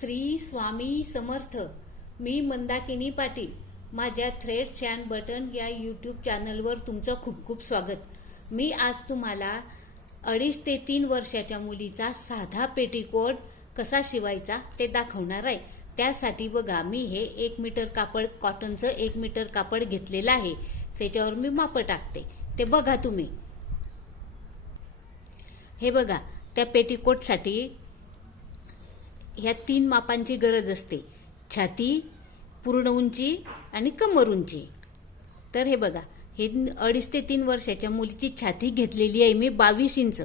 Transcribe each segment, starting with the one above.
श्री स्वामी समर्थ. मी मंदाकिनी पाटील. माझ्या threads and button या YouTube चॅनलवर तुमचं खूप खूप स्वागत. मी आज तुम्हाला 2.5 ते 3 वर्षाच्या मुलीचा साधा पेटीकोट कसा शिवायचा ते दाखवणार आहे. त्यासाठी बघा, मी हे 1 मीटर कापड, कॉटनचं 1 मीटर कापड घेतलेलं आहे. त्याच्यावर मी मापं टाकते, ते बघा तुम्ही. हे बघा, त्या पेटीकोटसाठी ह्या 3 मापांची गरज असते: छाती, पूर्ण उंची आणि कमर उंची. तर हे बघा, हे 2.5 ते 3 वर्षाच्या मुलीची छाती घेतलेली आहे मी 22 इंच,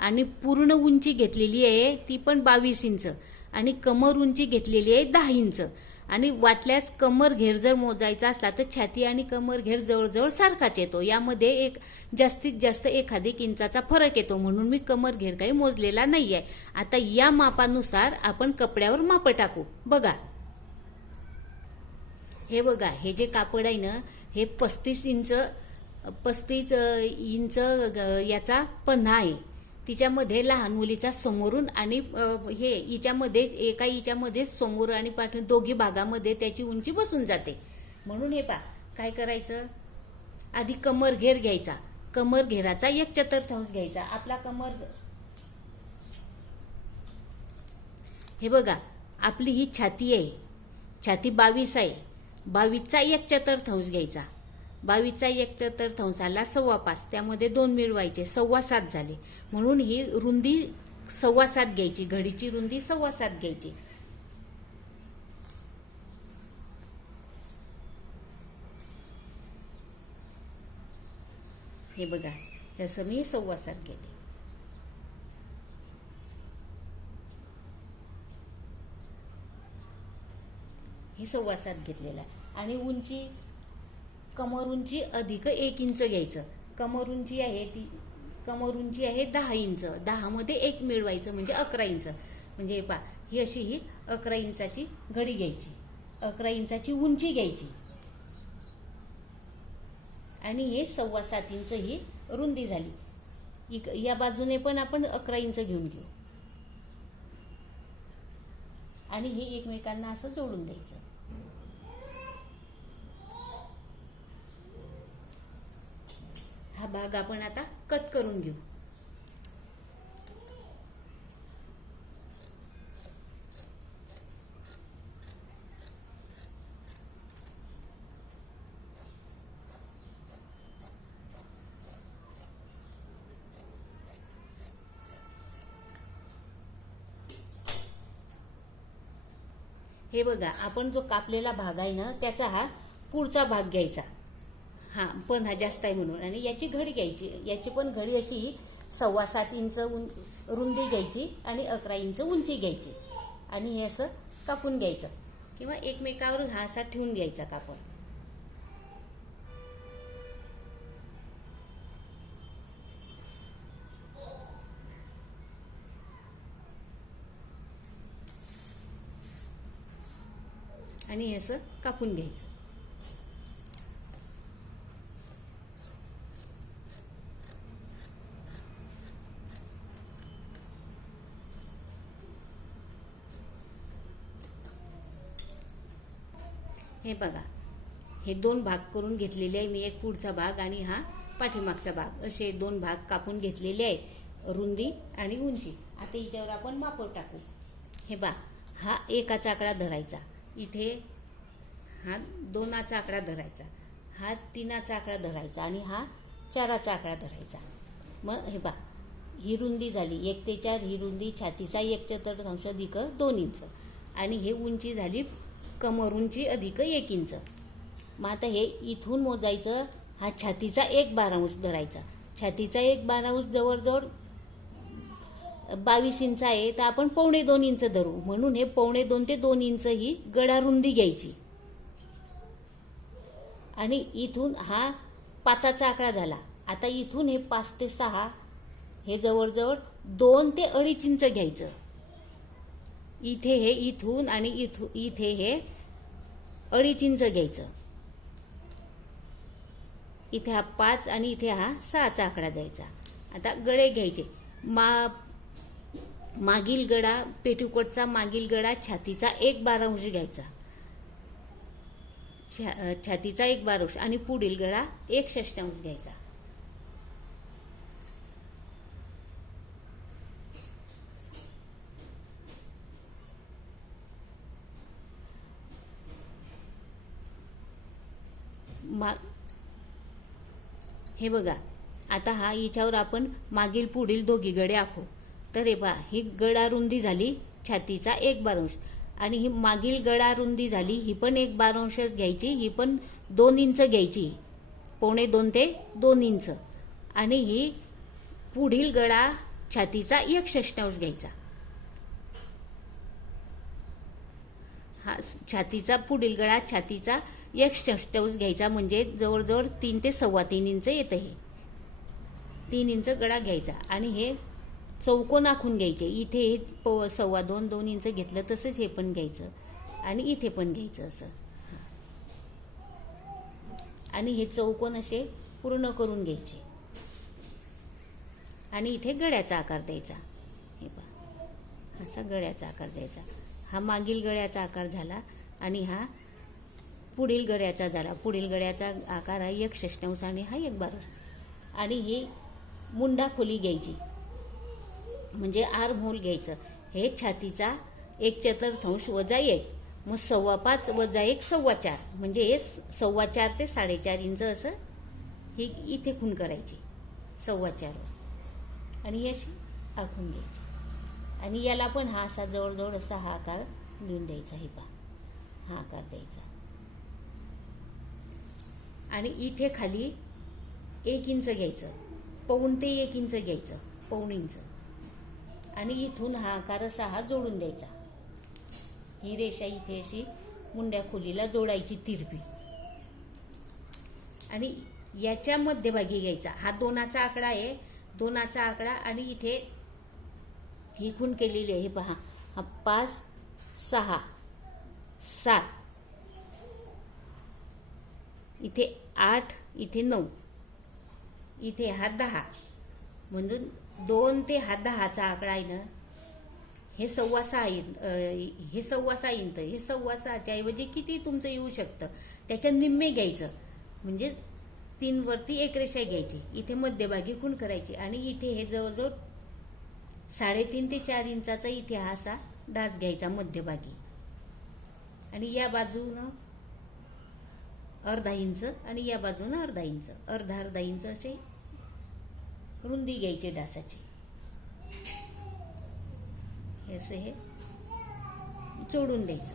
आणि पूर्ण उंची घेतलेली आहे ती पण 22 इंच, आणि कमर उंची घेतलेली आहे 10 इंच. आणि वाटल्यास कमर घेर जर मोजायचा असला तर छाती आणि कमर घेर जवळजवळ सारखाच येतो. यामध्ये एक जास्तीत जास्त 1 इंचाचा फरक येतो, म्हणून मी कमर घेर काही मोजलेला नाहीये. आता या मापानुसार आपण कपड्यावर माप टाकू. बघा, हे बघा, हे जे कापड आहे ना, हे 35 इंच याचा पन्हा आहे. तिच्यामध्ये लहान मुलीचा समोरून आणि हे हिच्यामध्ये एका हिच्यामध्ये समोर आणि पाठून दोघी भागामध्ये त्याची उंची बसून जाते. म्हणून हे पा, काय करायचं, आधी कमर घेर घ्यायचा. कमर घेराचा 1/4 घ्यायचा. आपला कमर, हे बघा, आपली ही छाती आहे, छाती 22 आहे. 22चा 1/4 घ्यायचा. 22चा 1/4 5.25, त्यामध्ये 2 मिळवायचे, 7.25 झाले. म्हणून ही रुंदी 7.25 घ्यायची. घडीची रुंदी 7.25 घ्यायची. हे बघा, जसं मी 7.25 घेते. हे 7.25 घेतलेला आहे. आणि उंची, कमर उंची अधिक 1 इंच घ्यायचं. कमर उंची आहे 10 इंच. 10 मध्ये 1 मिळवायचं म्हणजे 11 इंच. म्हणजे पा, ही अशी ही 11 इंचाची घडी घ्यायची, 11 इंचाची उंची घ्यायची, आणि हे 7.25 इंच ही रुंदी झाली. या बाजूने पण आपण 11 इंच घेऊन घेऊ, आणि हे एकमेकांना असं जोडून द्यायचं. हा भाग आपण आता कट करून घेऊ. हे बघा, आपण जो कापलेला भाग आहे ना, त्याचा हा पुढचा भाग घ्यायचा. हा पण हा जास्त आहे म्हणून, आणि याची घडी घ्यायची. याची पण घडी अशी 7.25 इंच रुंदी घ्यायची आणि 11 इंच उंची घ्यायची, आणि हे असं कापून घ्यायचं, किंवा एकमेकावर हा असा ठेवून घ्यायचा कापड. आणि हे असं कापून घ्यायचं. हे बघा, हे 2 भाग करून घेतलेले आहे मी. एक पुढचा भाग आणि हा पाठीमागचा भाग, असे 2 भाग कापून घेतलेले आहे, रुंदी आणि उंची. आता याच्यावर आपण माप टाकू. हे बा, हा 1चा आकडा धरायचा, इथे हा 2चा आकडा धरायचा, हा 3चा आकडा धरायचा, आणि हा 4चा आकडा धरायचा. मग हे बा, ही रुंदी झाली 1 ते 4. ही रुंदी छातीचा 1/4 अधिक 2 इंच, आणि हे उंची झाली कमर उंची अधिक 1 इंच. मग आता हे इथून मोजायचं. हा छातीचा 1/12 धरायचा. छातीचा 1/12 जवळजवळ 22 इंच आहे, तर आपण 2.25 इंच धरू. म्हणून हे 2.25 ते 2 इंच ही गडा रुंदी घ्यायची. आणि इथून हा 5चा आकडा झाला. आता इथून हे 5 ते 6, हे जवळजवळ 2 ते 2.5 इंच घ्यायचं. इथे हे इथून आणि इथे हे 2.5 इंच घ्यायचं. इथे हा 5 आणि इथे हा 6चा आकडा द्यायचा. आता गळे घ्यायचे. मागील गळा पेटीकोटचा मागील गळा छातीचा 1/12 घ्यायचा, छातीचा 1/12 आणि पुढील गळा 1/6 घ्यायचा. हे बघा, आता हा याच्यावर आपण मागील पुढील दोघी गळे आखू. तर हे पहा, ही गळा रुंदी झाली छातीचा 1/12 आणि ही मागील गळा रुंदी झाली, ही पण 1/12 घ्यायची, ही पण 2 इंच घ्यायची, 1.25 ते 2 इंच. आणि ही पुढील गळा छातीचा 1/6 घ्यायचा. हा छातीचा पुढील गळा छातीचा 1/6 घ्यायचा, म्हणजे जवळजवळ 3 ते 3.25 इंच येतं. हे 3 इंच गळा घ्यायचा आणि हे चौकोन आखून घ्यायचे. इथे हे 2.25-2 इंच घेतलं, तसंच हे पण घ्यायचं आणि इथे पण घ्यायचं असं. आणि हे चौकोन असे पूर्ण करून घ्यायचे आणि इथे गळ्याचा आकार द्यायचा. हे पहा, असा गळ्याचा आकार द्यायचा. हा मागील गळ्याचा आकार झाला आणि हा पुढील गळ्याचा झाला. पुढील गळ्याचा आकार हा 1/6 आणि हा 1/12. आणि ही मुंडा खोली घ्यायची, म्हणजे आर्म होल घ्यायचं. हे छातीचा 1/4 वजा 1, मग 5.25 वजा 1 4.25, म्हणजे हे 4.25 ते 4.5 इंच असं ही इथे खूण करायची 4.25 आणि ही अशी आखून घ्यायची. आणि याला पण हा असा जवळजवळ असा हा आकार देऊन द्यायचा. हे पहा, हा आकार द्यायचा. आणि इथे खाली 1 इंच घ्यायचं, 1.25 ते 1 इंच घ्यायचं, 1.25 इंच. आणि इथून हा आकार असा हा जोडून द्यायचा. ही रेषा इथे अशी मुंड्या खोलीला जोडायची तिरपी. आणि याच्या मध्यभागी घ्यायचा. हा 2चा आकडा आहे, 2चा आकडा. आणि इथे ही खूण केलेली आहे. हे पहा, हा 5, 6, 7, इथे 8, इथे 9, इथे हा 10, म्हणून 2 ते हा 10चा आकडा आहे ना, हे 6.25 इंच, हे 6.25 इंच. हे 6.25च्या ऐवजी किती तुमचं येऊ शकतं, त्याच्या निम्मे घ्यायचं, म्हणजे 3 वरती एक रेषा घ्यायची, इथे मध्यभागी खूण करायची. आणि इथे हे जवळजवळ 3.5 ते 4 इंचाचा इथे हा असा डास घ्यायचा मध्यभागी. आणि या बाजूनं अर्धा इंच आणि या बाजूनं अर्धा इंच, अर्धा इंच असे रुंदी घ्यायची डासाची. असं हे जोडून द्यायचं,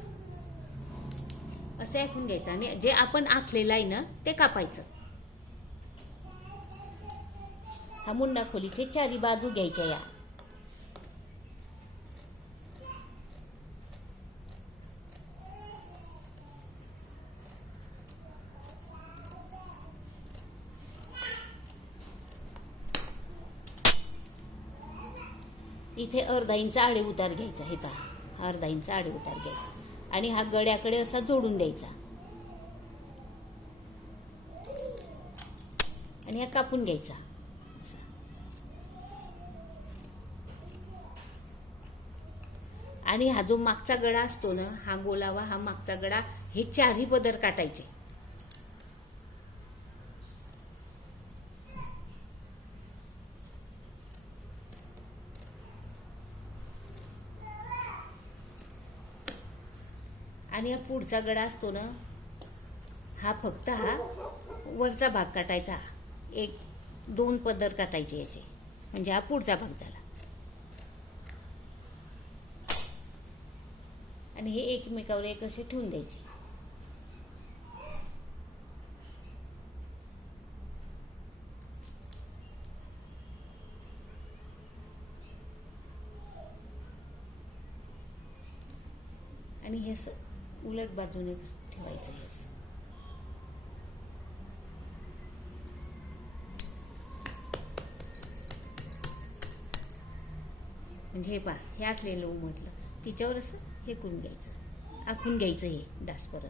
असं आखून घ्यायचं. आणि जे आपण आखलेलं आहे ना ते कापायचं. हा मुंडा खोलीचे 4 बाजू घ्यायच्या. या इथे अर्धा इंच आडे उतार घ्यायचा. हे पहा, अर्धा इंच आडे उतार घ्यायचा आणि हा गळ्याकडे असा जोडून द्यायचा आणि हा कापून घ्यायचा. आणि हा जो मागचा गळा असतो ना, हा गोलावा, हा मागचा गळा, हे 4ही पदर काटायचे. आणि हा पुढचा गळा असतो ना, हा फक्त हा वरचा भाग काटायचा, 1-2 पदर काटायचे याचे, म्हणजे हा पुढचा भाग झाला. आणि हे एकमेकावर एक असे ठेवून द्यायचे. आणि हे उलट बाजूने ठेवायचं. हे म्हणजे हे पहा, हे आखलेलं उमटलं, तिच्यावर असं हे करून घ्यायचं, आखून घ्यायचं हे डास परत.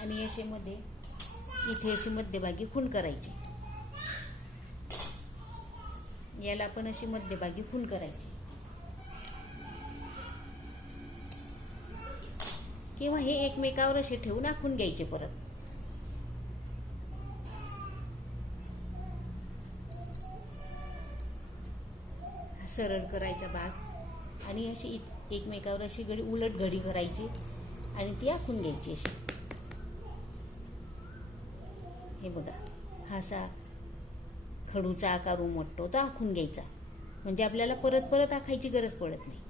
आणि असे मध्ये इथे अशी मध्यभागी खूण करायची. याला आपण अशी मध्यभागी खूण करायची किंवा हे एकमेकावर असे ठेवून आखून घ्यायचे परत. सरळ करायचा भाग आणि अशी एकमेकावर अशी उलट घडी करायची आणि ती आखून घ्यायची अशी. हे बघा, हा असा खडूचा आकार उमटतो तो आखून घ्यायचा, म्हणजे आपल्याला परत परत आखायची गरज पडत नाही.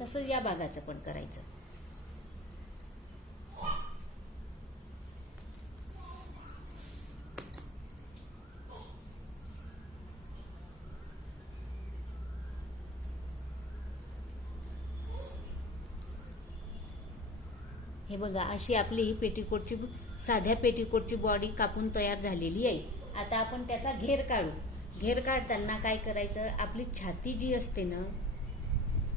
तसं या भागाचं पण करायचं. हे बघा, अशी आपली ही पेटीकोटची साध्या पेटीकोटची बॉडी कापून तयार झालेली आहे. आता आपण त्याचा घेर काढू. घेर काढताना काय करायचं, आपली छाती जी असते ना,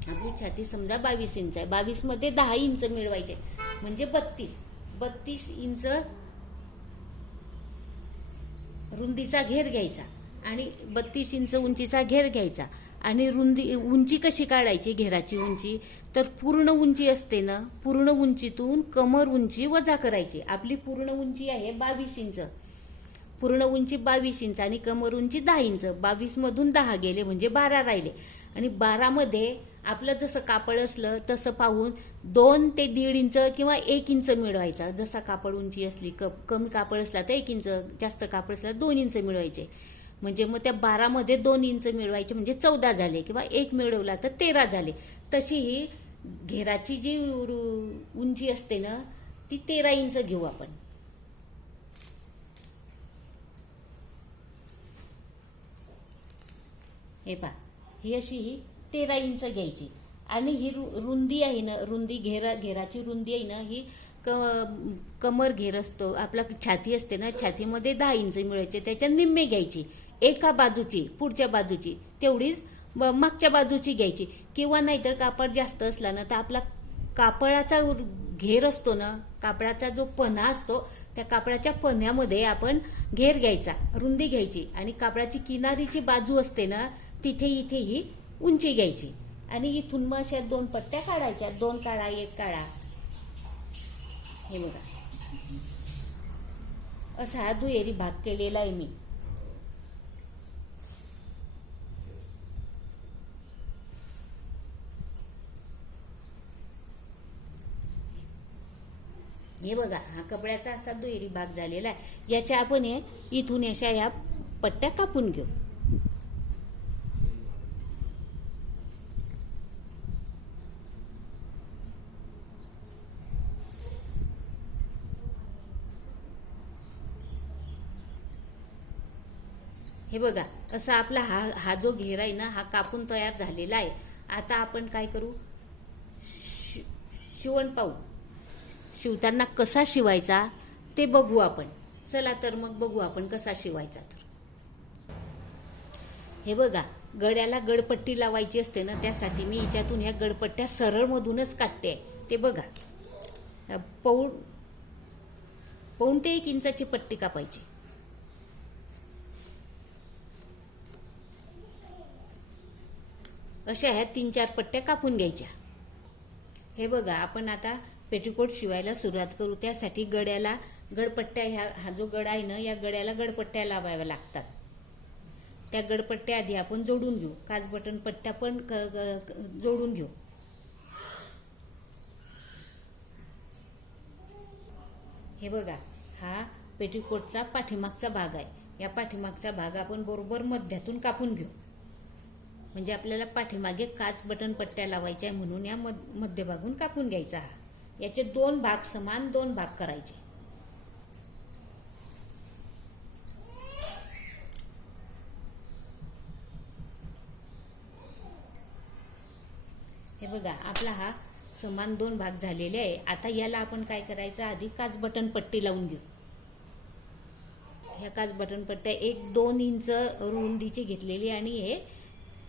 आपली छाती समजा 22 इंच आहे, 22 मध्ये 10 इंच मिळवायचे म्हणजे 32 इंच रुंदीचा घेर घ्यायचा आणि 32 इंच उंचीचा घेर घ्यायचा. आणि उंची कशी काढायची, घेराची उंची, तर पूर्ण उंची असते ना, पूर्ण उंचीतून कमर उंची वजा करायची. आपली पूर्ण उंची आहे 22 इंच, पूर्ण उंची 22 इंच आणि कमर उंची 10 इंच. 22 मधून 10 गेले म्हणजे 12 राहिले. आणि 12 मध्ये आपलं जसं कापड असलं तसं पाहून 2 ते 1.5 इंच किंवा 1 इंच मिळवायचा. जसा कापड उंची असली, कमी कापड असला तर 1 इंच, जास्त कापड असला 2 इंच मिळवायचे. म्हणजे मग त्या 12 मध्ये 2 इंच मिळवायचे म्हणजे 14 झाले, किंवा 1 मिळवला तर 13 झाले. तशी ही घेराची जी उंची असते ना, ती 13 इंच घेऊ आपण. हे पहा, ही अशी ही 13 इंच घ्यायची. आणि ही रुंदी आहे ना, रुंदी घेराची रुंदी आहे ना, ही कमर घेर असतो आपला, छाती असते ना, छातीमध्ये 10 इंच मिळायचे, त्याच्या निम्मे घ्यायची. एका बाजूची, पुढच्या बाजूची तेवढीच मागच्या बाजूची घ्यायची. किंवा नाहीतर कापड जास्त असला ना, तर आपला कापडाचा घेर असतो ना, कापडाचा जो पन्हा असतो, त्या कापडाच्या पन्ह्यामध्ये आपण घेर घ्यायचा, रुंदी घ्यायची. आणि कापडाची किनारीची बाजू असते ना, तिथे इथे ही उंची घ्यायची. आणि इथून मग अशा 2 पट्ट्या काढायच्या, 2 काढा 1 काढा. हे बघा, असा हा दुहेरी भाग केलेला आहे मी. हे बघा, हा कपड्याचा असा दुहेरी भाग झालेला आहे. याच्या आपण इथून अशा ह्या पट्ट्या कापून घेऊ. हे बघा, असा आपला हा जो घेर आहे ना, हा कापून तयार झालेला आहे. आता आपण काय करू, शिवण पाहू. शिवताना कसा शिवायचा ते बघू आपण. चला तर मग बघू आपण कसा शिवायचा. तर हे बघा, गळ्याला गडपट्टी लावायची असते ना, त्यासाठी मी हिच्यातून ह्या गडपट्ट्या सरळ मधूनच काढते. ते बघा, पाऊण ते 1 इंचाची पट्टी कापायची. अशा ह्या 3-4 पट्ट्या कापून घ्यायच्या. हे बघा, आपण आता पेटीकोट शिवायला सुरुवात करू. त्यासाठी गड्याला गडपट्ट्या, हा जो गडा आहे ना, या गड्याला गडपट्ट्या लावाव्या लागतात. त्या गडपट्ट्या आधी आपण जोडून घेऊ. काच बटन पट्ट्या पण जोडून घेऊ. हे बघा, हा पेटीकोटचा पाठीमागचा भाग आहे. या पाठीमागचा भाग आपण बरोबर मध्यातून कापून घेऊ. म्हणजे आपल्याला पाठीमागे काच बटन पट्ट्या लावायच्या, म्हणून या मध्यभागून कापून घ्यायचा. याचे 2 भाग समान 2 भाग करायचे. हे बघा, आपला हा समान 2 भाग झालेले आहे. आता याला आपण काय करायचं, आधी काच बटन पट्टी लावून घेऊ. ह्या काच बटन पट्ट्या 1-2 इंच रुंदीची घेतलेली आणि हे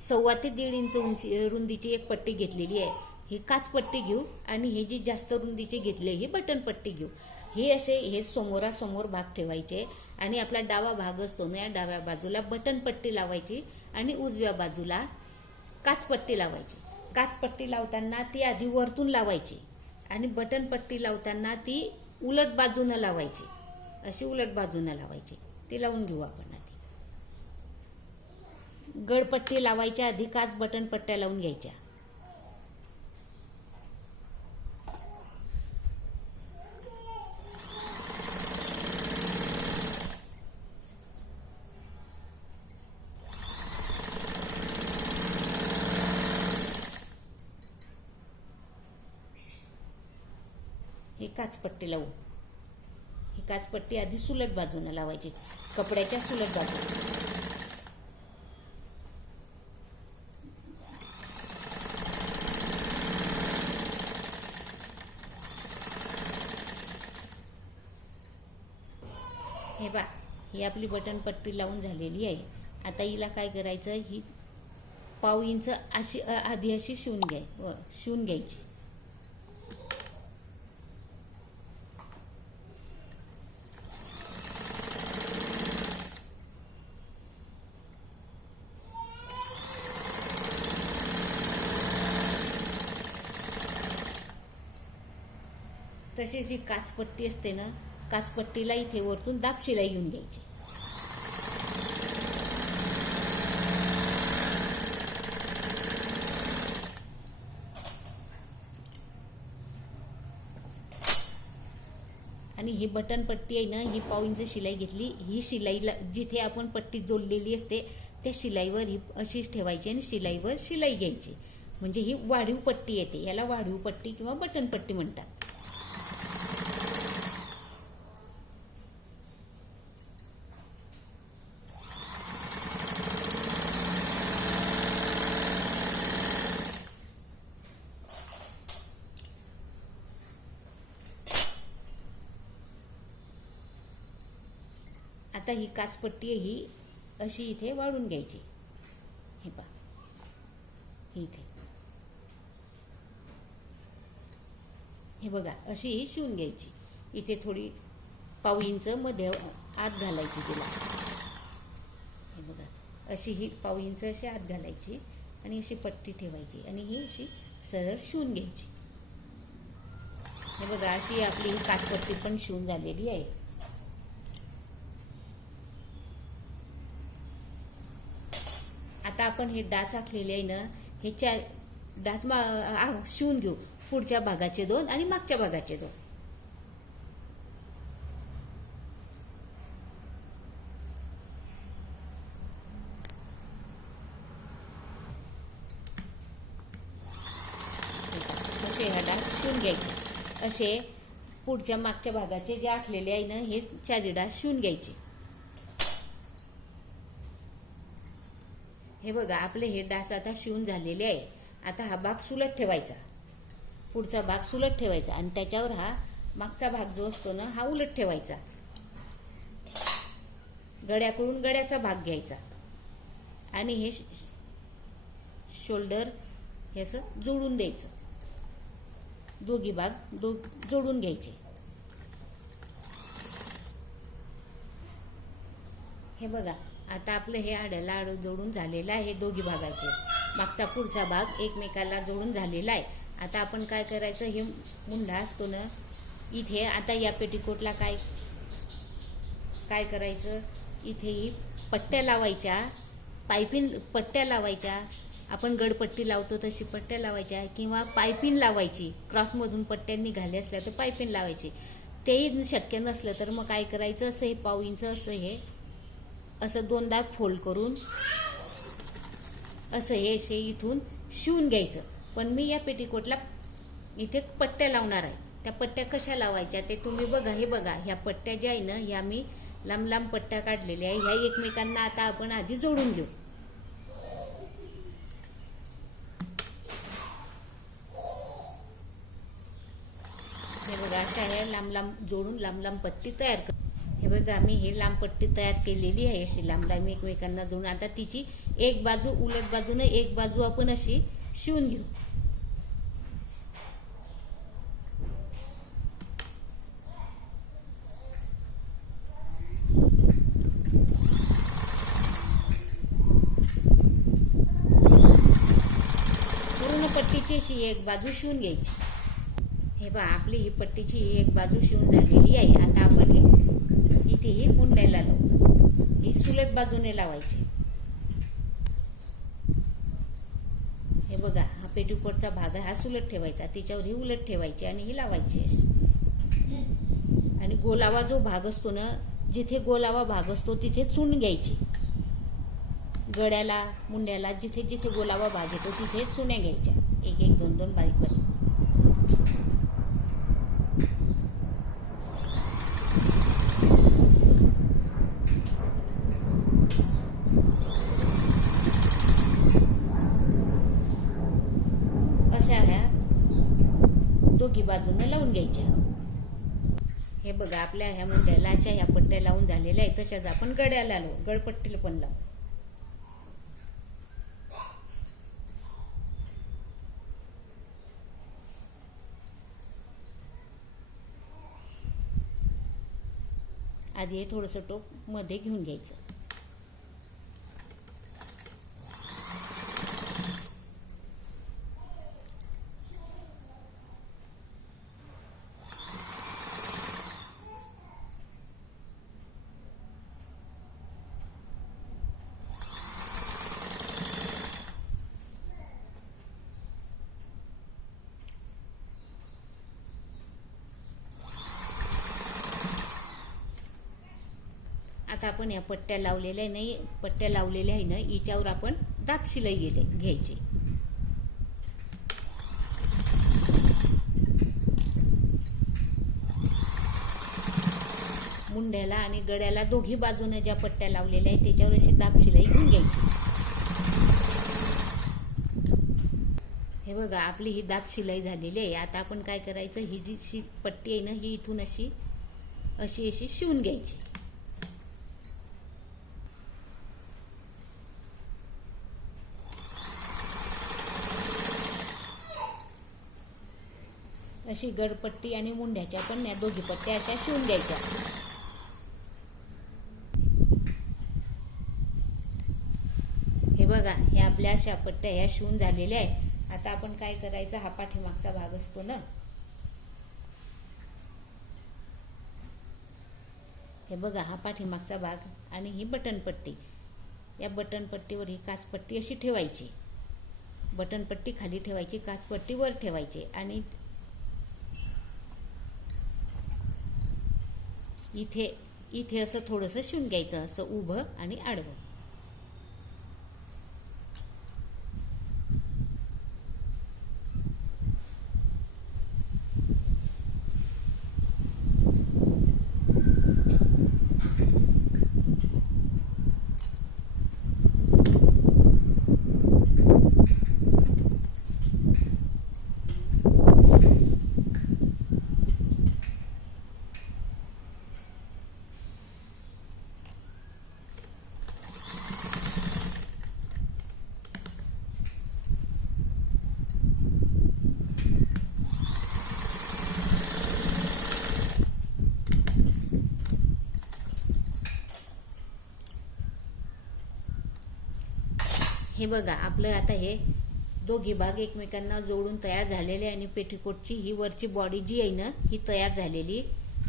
1.25 ते 1.5 इंच उंची रुंदीची एक पट्टी घेतलेली आहे. ही काच पट्टी घेऊ आणि हे जी जास्त रुंदीची घेतली ही बटन पट्टी घेऊ. हे समोरासमोर भाग ठेवायचे आणि आपला डावा भाग असतो ना, या डाव्या बाजूला बटनपट्टी लावायची आणि उजव्या बाजूला काचपट्टी लावायची. काचपट्टी लावताना ती आधी वरतून लावायची आणि बटनपट्टी लावताना ती उलट बाजूनं लावायची. अशी उलट बाजूनं लावायची. ती लावून घेऊ आपण आधी. गळपट्टी लावायच्या आधी काच बटनपट्ट्या लावून घ्यायच्या. ही काचपट्टी लावू. ही काचपट्टी आधी सुलट बाजूने लावायची, कपड्याच्या सुलट बाजूने. हे बा, ही आपली बटनपट्टी लावून झालेली आहे. आता हिला काय करायचं, ही पाव इंच अशी आधी अशी शिवून घ्यायची. तशीच ही काचपट्टी असते ना, काचपट्टीला इथे वरतून दाब शिलाई घेऊन घ्यायची. आणि ही बटनपट्टी आहे ना, ही पाव इंच शिलाई घेतली. ही शिलाईला जिथे आपण पट्टी जोडलेली असते त्या शिलाईवर ही अशीच ठेवायची आणि शिलाईवर शिलाई घ्यायची. म्हणजे ही वाढीव पट्टी येते. याला वाढीव पट्टी किंवा बटनपट्टी म्हणतात. आता ही काचपट्टी ही अशी इथे वाढून घ्यायची. हे पहा, इथे हे बघा, अशी ही शिवून घ्यायची. इथे थोडी पाव इंच मध्ये आत घालायची तिला. हे बघा, अशी ही पाव इंच अशी आत घालायची आणि अशी पट्टी ठेवायची आणि ही अशी सरळ शिवून घ्यायची. हे बघा, अशी आपली ही काचपट्टी पण शिवून झालेली आहे. आता आपण हे डास आखलेले आहे ना, हे 4 डास शिवून घेऊ. पुढच्या भागाचे 2 आणि मागच्या भागाचे 2. असे हा डास शिवून घ्यायचे. असे पुढच्या मागच्या भागाचे जे आखलेले आहे ना, हे 4 डास शिवून घ्यायचे. हे बघा, आपले हे डास आता शिवून झालेले आहे. आता हा भाग सुलट ठेवायचा, पुढचा भाग सुलट ठेवायचा आणि त्याच्यावर हा मागचा भाग जो असतो ना, हा उलट ठेवायचा. गळ्याकडून गळ्याचा भाग घ्यायचा आणि हे शोल्डर हे असं जोडून द्यायचं. दोघी भाग जोडून घ्यायचे. हे बघा, आता आपलं हे आड्याला आड जोडून झालेलं आहे. दोघी भागाचे मागचा पुढचा भाग एकमेकाला जोडून झालेला आहे. आता आपण काय करायचं, हे मुंढा असतो ना इथे, आता या पेटीकोटला काय करायचं, इथे ही पट्ट्या लावायच्या, पायपिन पट्ट्या लावायच्या. आपण गडपट्टी लावतो तशी पट्ट्या लावायच्या किंवा पायपिन लावायची. क्रॉसमधून पट्ट्या निघाले असल्या तर पायपिन लावायची. तेही शक्य नसलं तर मग काय करायचं, असं हे पाव इंच असं हे असं 2दा फोल्ड करून असं हे असे इथून शिवून घ्यायचं. पण मी या पेटीकोटला इथे पट्ट्या लावणार आहे. त्या पट्ट्या कशा लावायच्या ते तुम्ही बघा. हे बघा, ह्या पट्ट्या ज्या आहे ना, ह्या मी लांब लांब पट्ट्या काढलेल्या आहे. ह्या एकमेकांना आता आपण आधी जोडून घेऊ. हे बघा, अशा ह्या लांब लांब जोडून लांब लांब पट्टी तयार कर. हे बघा, मी हे लांब पट्टी तयार केलेली आहे. अशी लांब लांब एकमेकांना जोडून आता तिची एक बाजू उलट बाजूने एक बाजू आपण अशी शिवून घेऊ. पट्टीची अशी एक बाजू शिवून घ्यायची. हे बघा आपली ही पट्टीची एक बाजू शिवून झालेली आहे. आता आपण इथे ही मुंड्याला लावू. ही सुलट बाजूने लावायची. हे बघा हा पेटीकोटचा भाग हा सुलट ठेवायचा, तिच्यावर ही उलट ठेवायची आणि ही लावायची अशी. आणि गोलावा जो भाग असतो ना, जिथे गोलावा भाग असतो तिथे चून घ्यायची. गळ्याला मुंड्याला जिथे जिथे गोलावा भाग येतो तिथे चुन्या घ्यायच्या, एक एक दोन दोन बारीक बारीक. अशा ह्या दोघी बाजूने लावून घ्यायच्या. हे बघा आपल्या ह्या मुंड्याला अशा ह्या पट्ट्या लावून झालेल्या आहेत. तशाच आपण गळ्याला लावू, गळपट्टीला पण लावू. आधी हे थोडंसं टोक मध्ये घेऊन घ्यायचं. आता आपण या पट्ट्या लावलेल्या नाही, पट्ट्या लावलेल्या आहे ना, हिच्यावर आपण दाब शिलाई घ्यायची. मुंड्याला आणि गळ्याला दोघी बाजूने ज्या पट्ट्या लावलेल्या आहेत त्याच्यावर अशी दाब शिलाई घेऊन घ्यायची. हे बघा आपली ही दाब शिलाई झालेली आहे. आता आपण काय करायचं, ही जी पट्टी आहे ना, ही इथून अशी अशी अशी शिवून घ्यायची. अशी गळपट्टी आणि मुंड्याच्या पण या दोघी पट्ट्या अशा शिवून घ्यायच्या. हे बघा हे आपल्या अशा पट्ट्या ह्या शिवून झालेल्या आहे. आता आपण काय करायचं, हा पाठीमागचा भाग असतो ना, हे बघा हा पाठीमागचा भाग आणि ही बटनपट्टी, या बटनपट्टीवर ही काचपट्टी अशी ठेवायची. बटनपट्टी खाली ठेवायची, काचपट्टी वर ठेवायची आणि इथे इथे असं थोडंसं शिवून घ्यायचं, असं उभं आणि आडवं. हे बघा आपलं आता हे दोघी भाग एकमेकांना जोडून तयार झालेले आणि पेटीकोटची ही वरची बॉडी जी आहे ना, ही तयार झालेली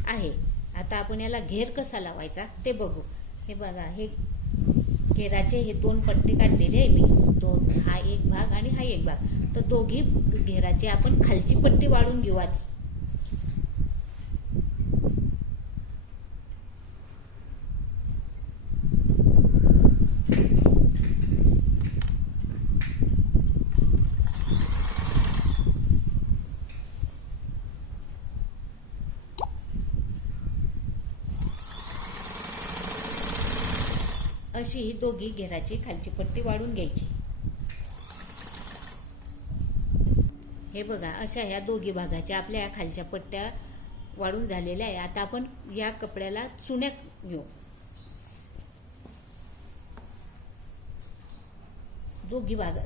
आहे. आता आपण याला घेर कसा लावायचा ते बघू. हे बघा हे घेराचे हे दोन पट्टे काढलेले आहे मी, दोन, हा एक भाग आणि हा एक भाग. तर दोघी घेराचे आपण खालची पट्टी वाढून घेऊ आधी. अशी ही दोघी घेराची खालची पट्टी वाढून घ्यायची. हे बघा अशा ह्या दोघी भागाच्या आपल्या खालच्या पट्ट्या वाढून झालेल्या आहे. आता आपण या कपड्याला चुन्या घेऊ. दोघी भाग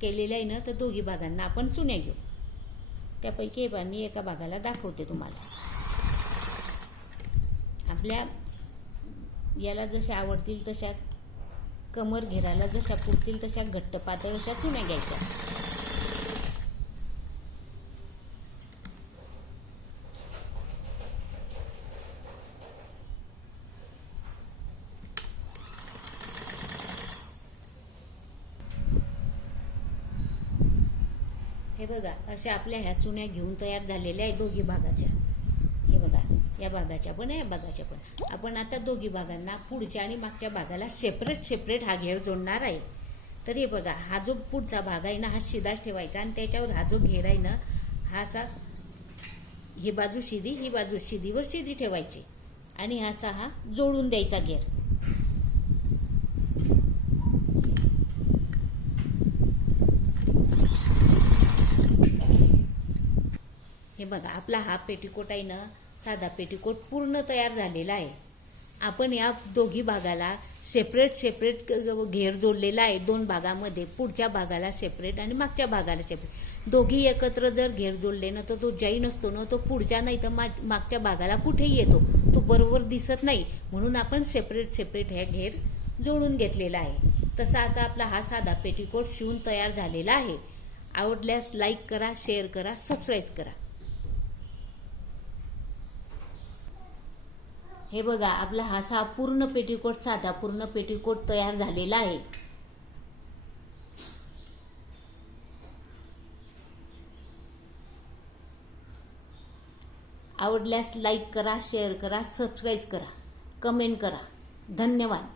केलेले आहे ना, तर दोघी भागांना आपण चुन्या घेऊ. त्यापैकी मी एका भागाला दाखवते तुम्हाला. आपल्या याला जशा आवडतील तशा, कमर घेराला जशा पुरतील तशा घट्ट पातळ अशा चुन्या घ्यायच्या. हे बघा, अशा आपल्या ह्या चुन्या घेऊन तयार झालेल्या आहे दोघी भागाच्या. हे बघा, या भागाच्या पण या भागाच्या पण. आपण आता दोघी भागांना पुढच्या आणि मागच्या भागाला सेपरेट हा घेर जोडणार आहे. तर हे बघा, हा जो पुढचा भाग आहे ना हा शिदाच ठेवायचा आणि त्याच्यावर हा जो घेर आहे ना हा असा, ही बाजू शिदी, ही बाजू शिदीवर शिदी ठेवायची आणि असा हा जोडून द्यायचा घेर. हे बघा, आपला हा पेटीकोट आहे ना, साधा पेटीकोट पूर्ण तयार झालेला आहे. आपण या दोघी भागाला सेपरेट घेर जोडलेला आहे दोन भागामध्ये. पुढच्या भागाला सेपरेट आणि मागच्या भागाला सेपरेट. दोघी एकत्र जर घेर जोडले ना तर तो जैन असतो ना, तो पुढच्या नाही तर मागच्या भागाला कुठेही येतो, तो बरोबर दिसत नाही. म्हणून आपण सेपरेट हे घेर जोडून घेतलेला आहे. तसा आता आपला हा साधा पेटीकोट शिवून तयार झालेला आहे. आवडल्यास लाईक करा, शेअर करा, सबस्क्राईब करा. हे बघा, आपला हा पूर्ण पेटीकोट, साधा पूर्ण पेटीकोट तयार झालेला आहे. आवडल्यास लाईक करा, शेअर करा, सबस्क्राईब करा, कमेंट करा. धन्यवाद.